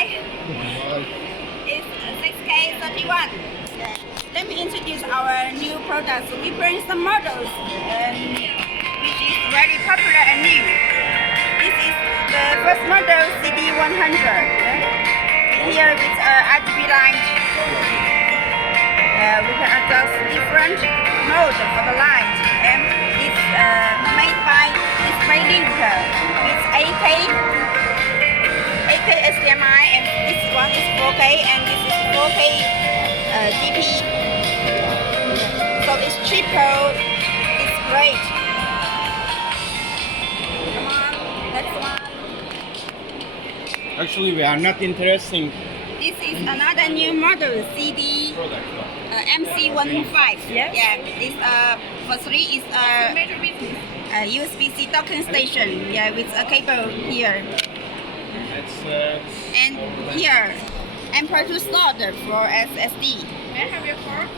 Hi. It's 6K31. Yeah. Let me introduce our new products. We bring some models which is very popular and new. This is the first model CD100. Yeah. Here with RGB light. We can adjust different mode for the light, and it's made by DisplayPort with AK HDMI, and this one is 4K, and this is 4K DP. So it's triple display. Come on, next one. Actually, we are not interested. This is another new model CD MC15. Yes. Yeah. This for 3 is USB-C docking station. Yeah, with a cable here. And here, M.2 slot for SSD. May I have your card?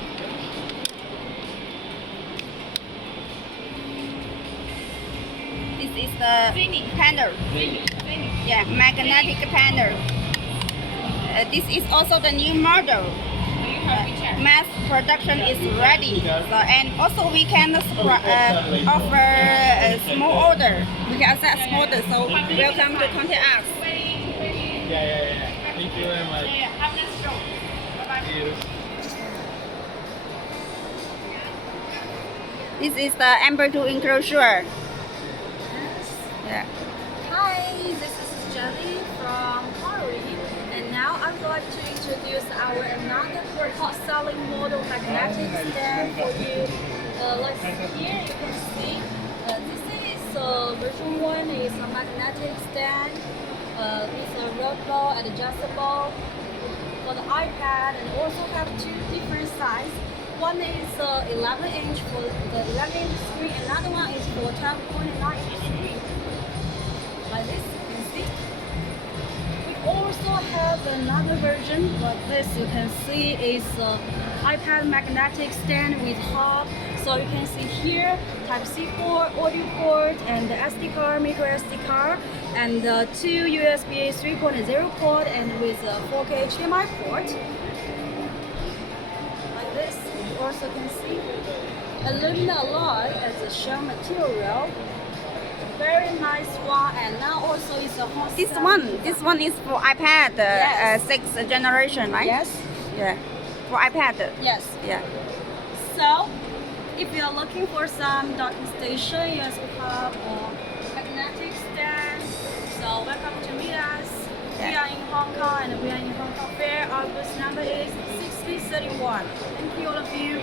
This is the panel. Yeah, magnetic panel. This is also the new model. Mass production is ready. So, and also we can offer a small order. We can accept small order. So welcome to contact us. Yeah. Thank you very much. Have a nice show. Bye-bye. This is the M.2 enclosure. Yeah. Hi, this is Gennie from Colorii, and now I would like to introduce our another hot-selling model magnetic stand for you. Like here you can see, this is version 1 is a magnetic stand with a rollable and adjustable for the iPad, and also have two different sizes. One is 11-inch for the 11-inch screen, another one is for 12.9-inch screen. Like this, you can see. We also have another version, but this you can see is iPad magnetic stand with hub. So you can see here Type-C port, audio port, and the SD card, micro SD card, and two USB 3.0 port, and with a 4K HDMI port. Like this, you also can see aluminum alloy as a shell material. Very nice one, and now also it's a hot This stand. one is for iPad Yes. 6th generation, right? Yes. Yeah. For iPad. Yes. Yeah. So, if you are looking for some docking station, yes, we have a magnetic stand. So, welcome to meet us. We Yeah. are in Hong Kong, and we are in Hong Kong Fair. Our booth number is 6031. Thank you, all of you.